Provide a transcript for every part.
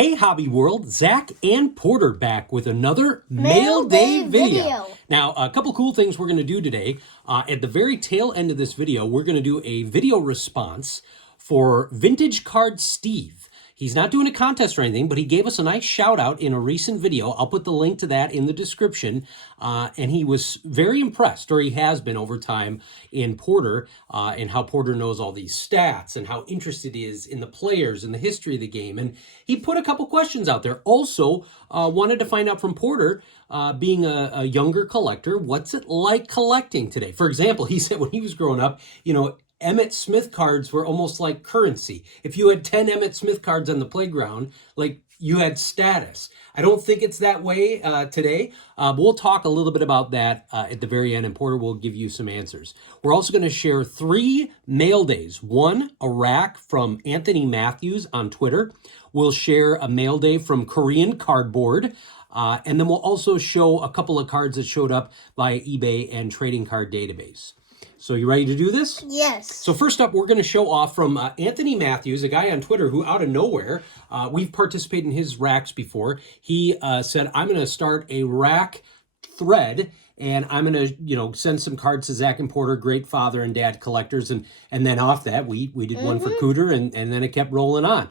Hey Hobby World, Zach and Porter back with another Mail Day video. Now, a couple cool things we're going to do today. At the very tail end of this video, we're going to do a video response for Vintage Card Steve. He's not doing a contest or anything, but he gave us a nice shout out in a recent video. I'll put the link to that in the description. And he was very impressed, or he has been over time, in Porter, and how Porter knows all these stats and how interested he is in the players and the history of the game. And he put a couple questions out there. Also, wanted to find out from Porter, being a younger collector, what's it like collecting today? For example, he said when he was growing up, you know, Emmett Smith cards were almost like currency. If you had 10 Emmett Smith cards on the playground, like, you had status. I don't think it's that way today, but we'll talk a little bit about that at the very end, and Porter will give you some answers. We're also going to share 3 mail days. One, a rack from Anthony Matthews on Twitter. We'll share a mail day from Korean Cardboard. And then we'll also show a couple of cards that showed up via eBay and Trading Card Database. So you ready to do this? Yes. So first up, we're going to show off from Anthony Matthews, a guy on Twitter who out of nowhere, we've participated in his racks before. He said, I'm going to start a rack thread, and I'm going to, you know, send some cards to Zach and Porter, great father and dad collectors. And then off that, we did one for Cooter, and then it kept rolling on.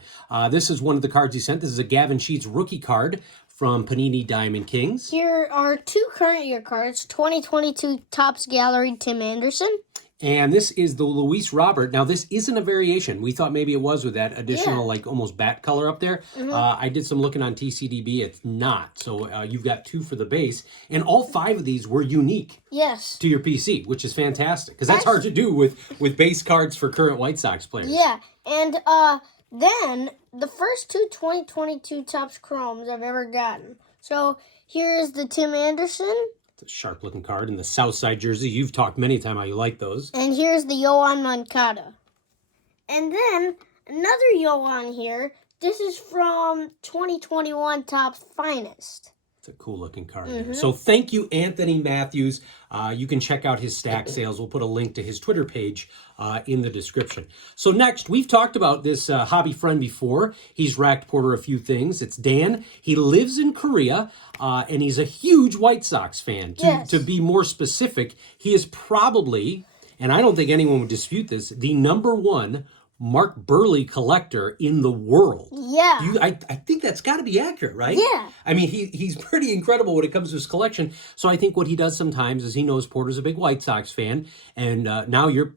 This is one of the cards he sent. This is a Gavin Sheets rookie card from Panini Diamond Kings. Here are 2 current year cards. 2022 Topps Gallery Tim Anderson. And this is the Luis Robert. Now, this isn't a variation. We thought maybe it was with that additional, like, almost bat color up there. I did some looking on TCDB. It's not. So you've got 2 for the base. And all 5 of these were unique to your PC, which is fantastic. Because that's hard to do with base cards for current White Sox players. Yeah. And then the first 2 2022 Topps Chromes I've ever gotten. So here's the Tim Anderson. It's a sharp-looking card in the Southside jersey. You've talked many times how you like those. And here's the Yoan Moncada. And then another Yoan here. This is from 2021 Topps Finest. It's a cool-looking card there. So thank you, Anthony Matthews. You can check out his stack sales. We'll put a link to his Twitter page in the description. So next, we've talked about this hobby friend before. He's racked Porter a few things. It's Dan. He lives in Korea, and he's a huge White Sox fan. To be more specific, he is probably, and I don't think anyone would dispute this, the #1 Mark Burley collector in the world. Yeah. I think that's got to be accurate, right? Yeah. I mean, he's pretty incredible when it comes to his collection. So I think what he does sometimes is he knows Porter's a big White Sox fan, and now your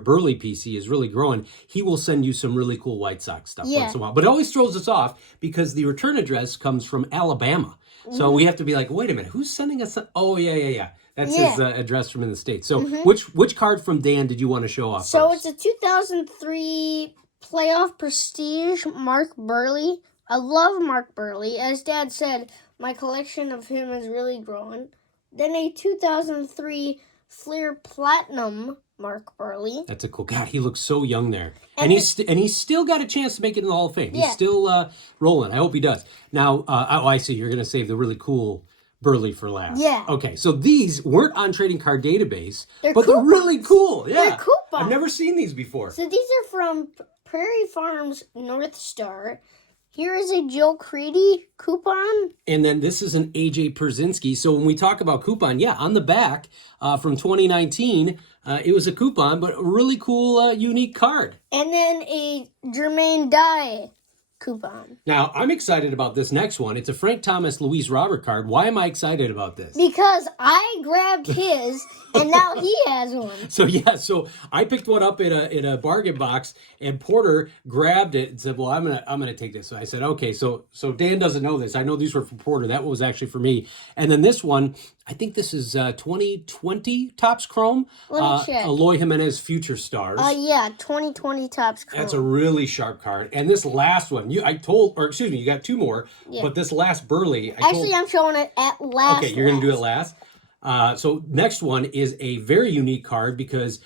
Burley PC is really growing. He will send you some really cool White Sox stuff once in a while. But it always throws us off because the return address comes from Alabama. So we have to be like, wait a minute, who's sending us? Oh, yeah. That's his address from in the States. So which card from Dan did you want to show off first? It's a 2003 Playoff Prestige Mark Burley. I love Mark Burley. As Dad said, my collection of him is really growing. Then a 2003 Fleer Platinum Mark Burley. That's a cool guy. He looks so young there. And he's still got a chance to make it in the Hall of Fame. He's still rolling. I hope he does. Now, I see. You're going to save the really cool Burley for last. Yeah. Okay, so these weren't on Trading Card Database, but coupons. they're really cool. Yeah. They're coupons. I've never seen these before. So these are from Prairie Farms North Star. Here is a Joe Creedy coupon. And then this is an AJ Pierzynski. So when we talk about coupon, on the back from 2019, it was a coupon, but a really cool, unique card. And then a Jermaine Dye coupon. Now, I'm excited about this next one. It's a Frank Thomas Luis Robert card. Why am I excited about this? Because I grabbed his, and now he has one. So I picked one up in a bargain box, and Porter grabbed it and said, "Well, I'm gonna take this." So I said, "Okay." So Dan doesn't know this. I know these were for Porter. That was actually for me. And then this one, I think this is 2020 Topps Chrome. Let me check. Eloy Jimenez Future Stars. 2020 Topps Chrome. That's a really sharp card. And this last one, you got 2 more. Yeah. But this last Burley, I'm showing it at last. Okay, you're going to do it last. So next one is a very unique card because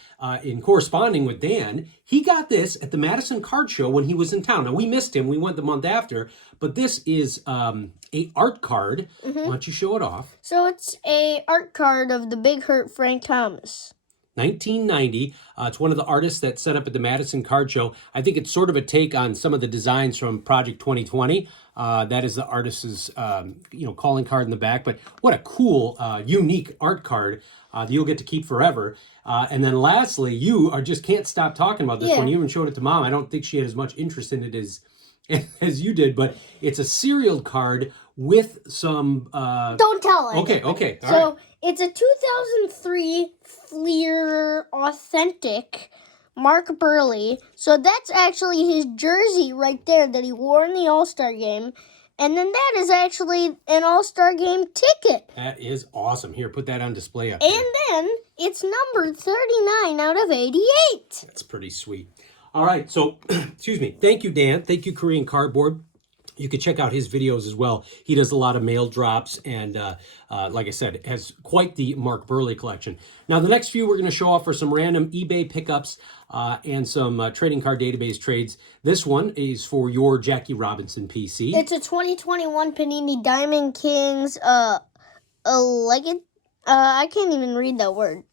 in corresponding with Dan, he got this at the Madison Card Show when he was in town. Now, we missed him. We went the month after. But this is a art card. Why don't you show it off? So it's a art card of the Big Hurt Frank Thomas. 1990. It's one of the artists that set up at the Madison Card Show. I think it's sort of a take on some of the designs from Project 2020. That is the artist's, calling card in the back. But what a cool, unique art card that you'll get to keep forever. And then lastly, you just can't stop talking about this one. You even showed it to Mom. I don't think she had as much interest in it as you did, but it's a serial card with some... Don't tell it. Okay. All so right. It's a 2003 Fleer Authentic Mark Burley. So that's actually his jersey right there that he wore in the All-Star game. And then that is actually an All-Star game ticket. That is awesome. Here, put that on display up And here. then it's numbered 39 out of 88. That's pretty sweet. All right, so, excuse me. Thank you, Dan. Thank you, Korean Cardboard. You can check out his videos as well. He does a lot of mail drops and, like I said, has quite the Mark Burley collection. Now, the next few we're going to show off are some random eBay pickups and some trading card database trades. This one is for your Jackie Robinson PC. It's a 2021 Panini Diamond Kings elegant. I can't even read that word.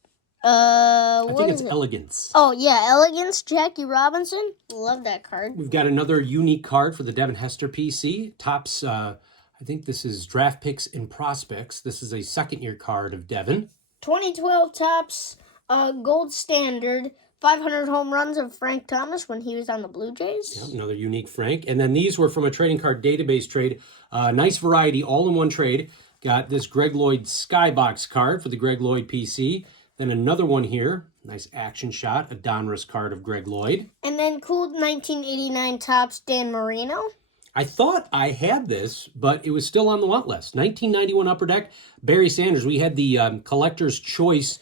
I think it's Elegance. Oh, yeah, Elegance, Jackie Robinson. Love that card. We've got another unique card for the Devin Hester PC. Tops, I think this is Draft Picks and Prospects. This is a second-year card of Devin. 2012 Tops, Gold Standard, 500 home runs of Frank Thomas when he was on the Blue Jays. Yep, another unique Frank. And then these were from a trading card database trade. Nice variety, all-in-one trade. Got this Greg Lloyd Skybox card for the Greg Lloyd PC. Then another one here, nice action shot, a Donruss card of Greg Lloyd. And then cool 1989 Topps Dan Marino. I thought I had this, but it was still on the want list. 1991 Upper Deck, Barry Sanders. We had the Collector's Choice,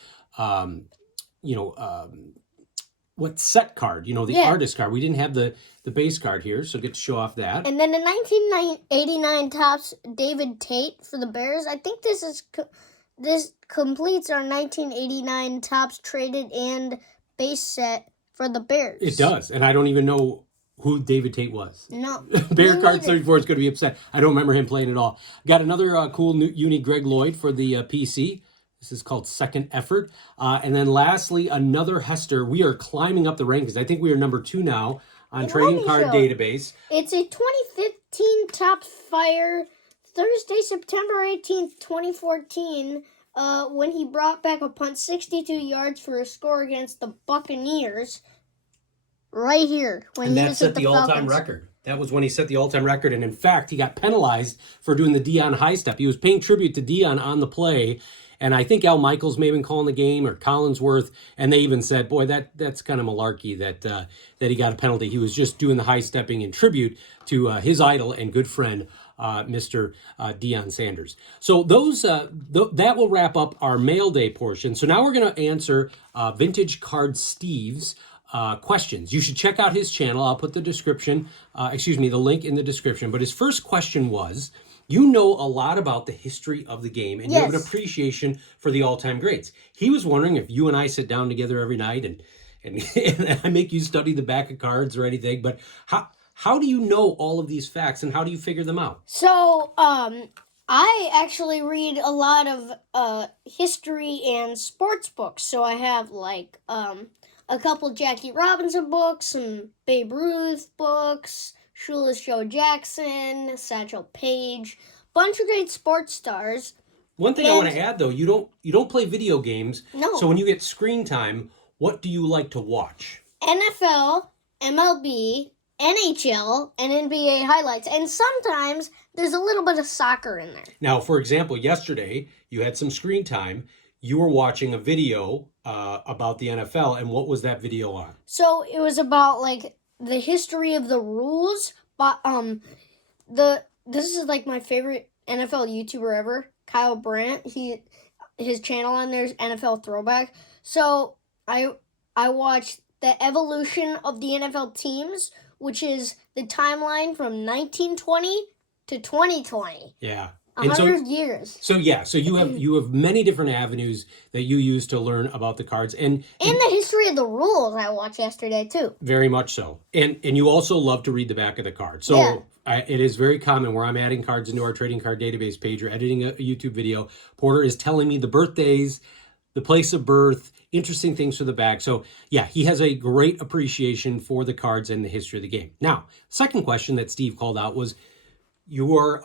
what set card, the artist card. We didn't have the base card here, so get to show off that. And then the 1989 Topps David Tate for the Bears. I think this completes our 1989 Topps traded and base set for the Bears. It does, and I don't even know who David Tate was. No. Bear Card 34 is going to be upset. I don't remember him playing at all. Got another cool unique Greg Lloyd for the PC. This is called Second Effort. And then lastly, another Hester. We are climbing up the rankings. I think we are number 2 now on Trading Card Database. It's a 2015 Topps Fire, Thursday, September 18th, 2014, when he brought back a punt 62 yards for a score against the Buccaneers. Right here. And that set the all-time record. That was when he set the all-time record. And in fact, he got penalized for doing the Dion high step. He was paying tribute to Dion on the play. And I think Al Michaels may have been calling the game, or Collinsworth. And they even said, boy, that's kind of malarkey that he got a penalty. He was just doing the high stepping in tribute to his idol and good friend, Mr. Deion Sanders. So that will wrap up our mail day portion. So now we're going to answer Vintage Card Steve's questions. You should check out his channel. I'll put the link in the description. But his first question was, you know a lot about the history of the game, and you have an appreciation for the all-time greats. He was wondering if you and I sit down together every night and I make you study the back of cards or anything, but how do you know all of these facts, and how do you figure them out? So, I actually read a lot of history and sports books. So I have a couple Jackie Robinson books, some Babe Ruth books, Shoeless Joe Jackson, Satchel Paige, bunch of great sports stars. One thing I want to add, though, you don't play video games. No. So when you get screen time, what do you like to watch? NFL, MLB, NHL, and NBA highlights. And sometimes there's a little bit of soccer in there. Now, for example, yesterday you had some screen time. You were watching a video about the NFL, and what was that video on? So it was about the history of the rules, but this is my favorite NFL YouTuber ever, Kyle Brandt. His channel on there is NFL Throwback. So I watched the evolution of the NFL teams, which is the timeline from 1920 to 2020. Yeah. 100 years. So you have many different avenues that you use to learn about the cards, and the history of the rules I watched yesterday too. Very much so, and you also love to read the back of the card. So it is very common where I'm adding cards into our trading card database page or editing a YouTube video. Porter is telling me the birthdays, the place of birth, interesting things for the back. So yeah, he has a great appreciation for the cards and the history of the game. Now, second question that Steve called out was, you're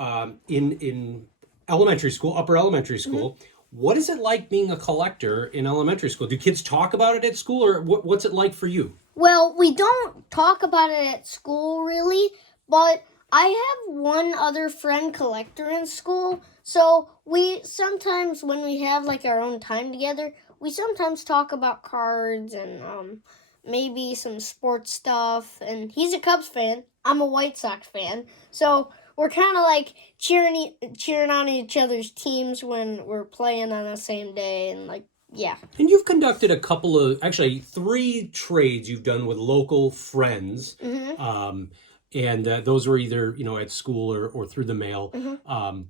in elementary school, upper elementary school. What is it like being a collector in elementary school? Do kids talk about it at school, or what's it like for you? Well, we don't talk about it at school really, but I have one other friend collector in school. So we sometimes, when we have like our own time together, we sometimes talk about cards and maybe some sports stuff. And he's a Cubs fan. I'm a White Sox fan. So we're kind of like cheering on each other's teams when we're playing on the same day, and like, yeah. And you've conducted a couple of, actually 3 trades you've done with local friends. And those were either, at school or through the mail.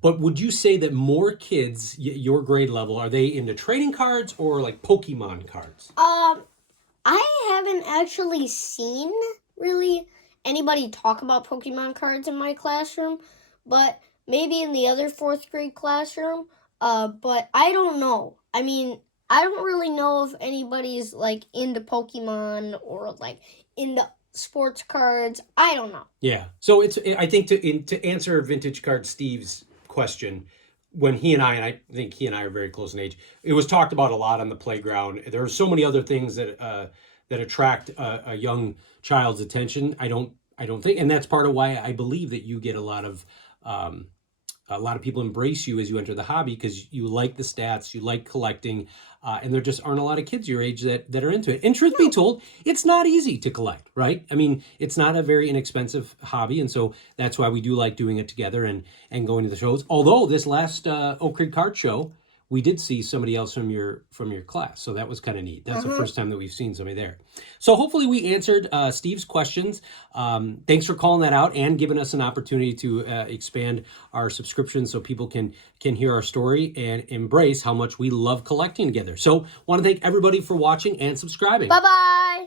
But would you say that more kids, your grade level, are they into trading cards or like Pokemon cards? I haven't actually seen really anybody talk about Pokemon cards in my classroom, but maybe in the other 4th grade classroom. But I don't know. I mean, I don't really know if anybody's like into Pokemon or like into sports cards. I don't know. Yeah. So I think to answer Vintage Card Steve's question, when he and I think he and I are very close in age, it was talked about a lot on the playground. There are so many other things that attract a young child's attention. I don't think, and that's part of why I believe that you get a lot of people embrace you as you enter the hobby, because you like the stats, you like collecting, and there just aren't a lot of kids your age that are into it. And truth be told, it's not easy to collect, right? I mean, it's not a very inexpensive hobby, and so that's why we do like doing it together and going to the shows. Although this last Oak Creek Card Show, we did see somebody else from your class, so that was kind of neat. That's the first time that we've seen somebody there. So hopefully we answered Steve's questions. Thanks for calling that out and giving us an opportunity to expand our subscription so people can hear our story and embrace how much we love collecting together. So want to thank everybody for watching and subscribing. Bye-bye.